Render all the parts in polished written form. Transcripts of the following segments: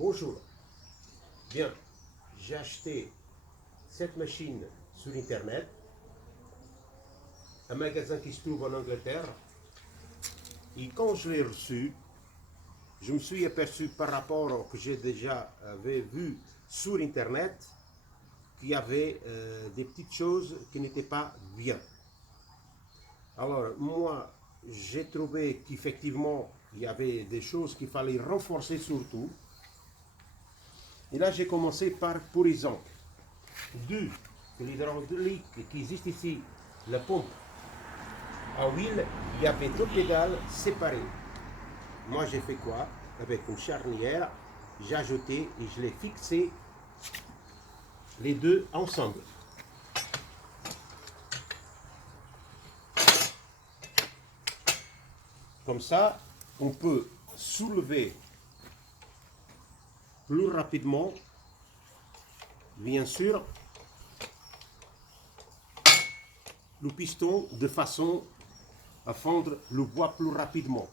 Bonjour. Bien, j'ai acheté cette machine sur Internet, un magasin qui se trouve en Angleterre. Et quand je l'ai reçu, je me suis aperçu par rapport au que j'ai déjà vu sur Internet qu'il y avait des petites choses qui n'étaient pas bien. Alors moi, j'ai trouvé qu'effectivement, il y avait des choses qu'il fallait renforcer surtout. Et là, j'ai commencé par exemple, vu que l'hydraulique qui existe ici, la pompe à huile, il y avait deux pédales séparées. Moi, j'ai fait quoi? Avec une charnière, j'ai ajouté et je l'ai fixé les deux ensemble. Comme ça, on peut soulever plus rapidement, bien sûr, le piston de façon à fendre le bois plus rapidement.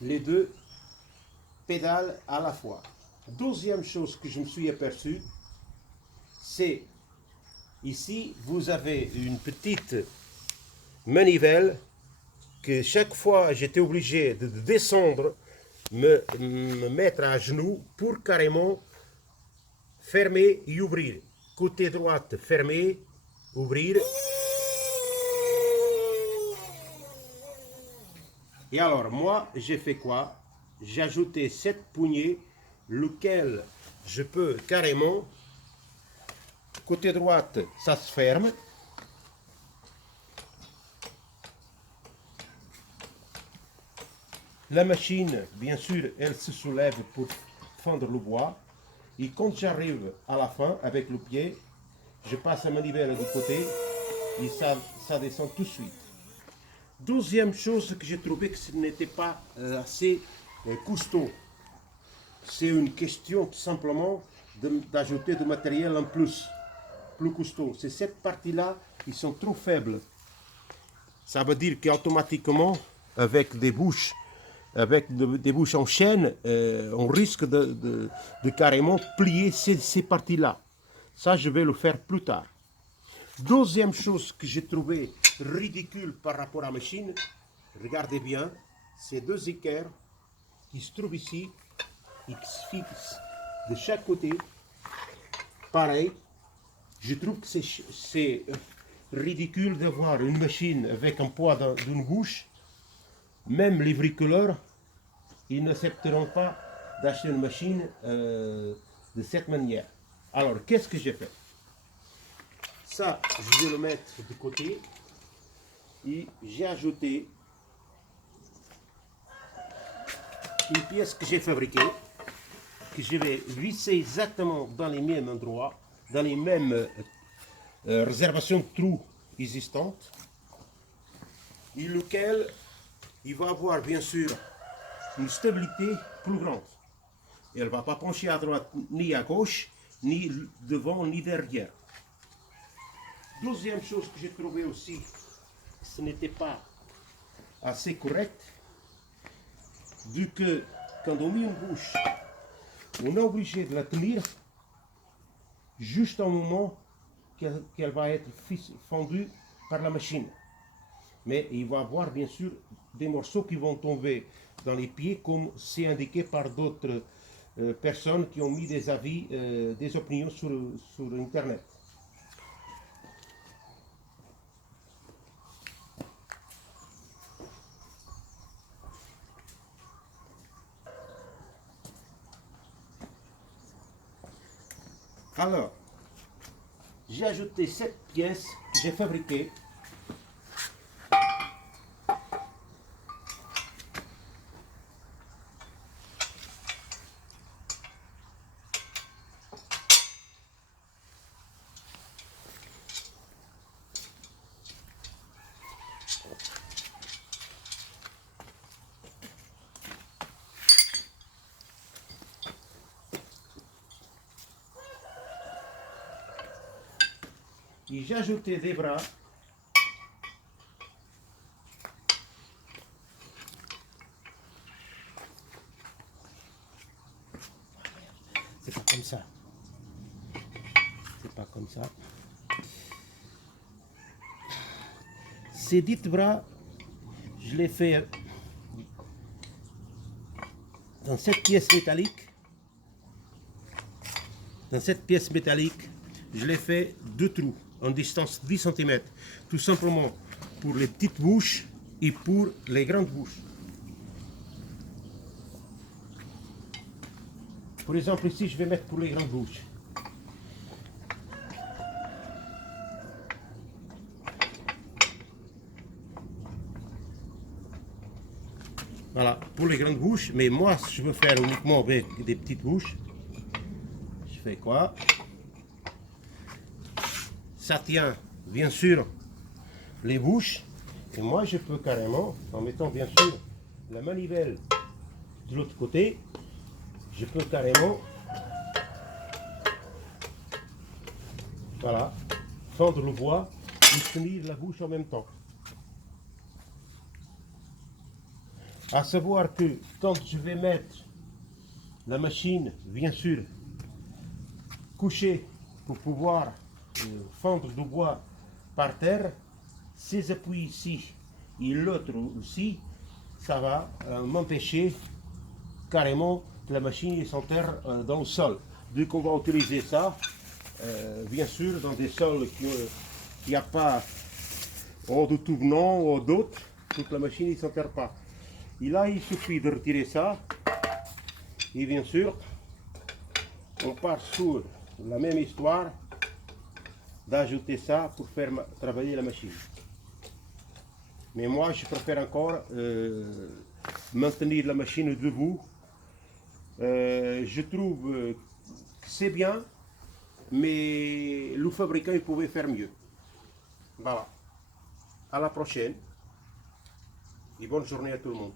Les deux pédales à la fois. Deuxième chose que je me suis aperçu, c'est ici vous avez une petite manivelle que chaque fois j'étais obligé de descendre, me mettre à genoux pour carrément fermer et ouvrir. Côté droite, fermer, ouvrir. Et alors, moi, j'ai fait quoi? J'ai ajouté cette poignée, lequel je peux carrément, côté droite, ça se ferme. La machine, bien sûr, elle se soulève pour fendre le bois. Et quand j'arrive à la fin, avec le pied, je passe la manivelle du côté et ça descend tout de suite. Deuxième chose que j'ai trouvé que ce n'était pas assez costaud. C'est une question tout simplement d'ajouter du matériel en plus costaud. C'est cette partie-là qui sont trop faibles. Ça veut dire qu'automatiquement, avec des bouches en chaîne, on risque de carrément plier ces parties-là. Ça, je vais le faire plus tard. Deuxième chose que j'ai trouvé ridicule par rapport à la machine, regardez bien, ces deux équerres qui se trouvent ici, qui se fixent de chaque côté. Pareil, je trouve que c'est ridicule d'avoir une machine avec un poids d'une bouche. Même les bricoleurs, ils n'accepteront pas d'acheter une machine de cette manière. Alors, qu'est-ce que j'ai fait? Ça, je vais le mettre de côté. Et j'ai ajouté une pièce que j'ai fabriquée, que je vais visser exactement dans les mêmes endroits, dans les mêmes réservations de trous existantes, et lequel il va avoir bien sûr une stabilité plus grande. Et elle ne va pas pencher à droite ni à gauche, ni devant ni derrière. Deuxième chose que j'ai trouvé aussi, ce n'était pas assez correct, vu que quand on met une bouche, on est obligé de la tenir juste au moment qu'elle va être fondue par la machine. Mais il va y avoir bien sûr des morceaux qui vont tomber dans les pieds, comme c'est indiqué par d'autres personnes qui ont mis des avis, des opinions sur Internet. Alors, j'ai ajouté cette pièce que j'ai fabriquée. Et j'ai ajouté des bras. C'est pas comme ça. C'est pas comme ça. Ces 10 bras, je les fais dans cette pièce métallique. Dans cette pièce métallique, je les fais 2 trous en distance 10 cm. Tout simplement pour les petites bouches et pour les grandes bouches. Par exemple, ici, je vais mettre pour les grandes bouches. Voilà, pour les grandes bouches, mais moi, je veux faire uniquement avec des petites bouches. Je fais quoi? Ça tient, bien sûr, les bouches. Et moi, je peux carrément, en mettant bien sûr la manivelle de l'autre côté, je peux carrément, voilà, fendre le bois et tenir la bouche en même temps. À savoir que quand je vais mettre la machine, bien sûr, couchée pour pouvoir fendre du bois par terre, ces appuis ici et l'autre aussi, ça va m'empêcher carrément que la machine s'enterre dans le sol. Dès qu'on va utiliser ça, bien sûr, dans des sols qui n'y a pas de tout venant ou d'autres, toute la machine ne s'enterre pas. Et là, il suffit de retirer ça. Et bien sûr, on part sur la même histoire d'ajouter ça pour faire travailler la machine. Mais moi, je préfère encore maintenir la machine debout. Je trouve que c'est bien, mais le fabricant il pouvait faire mieux. Voilà. À la prochaine et bonne journée à tout le monde.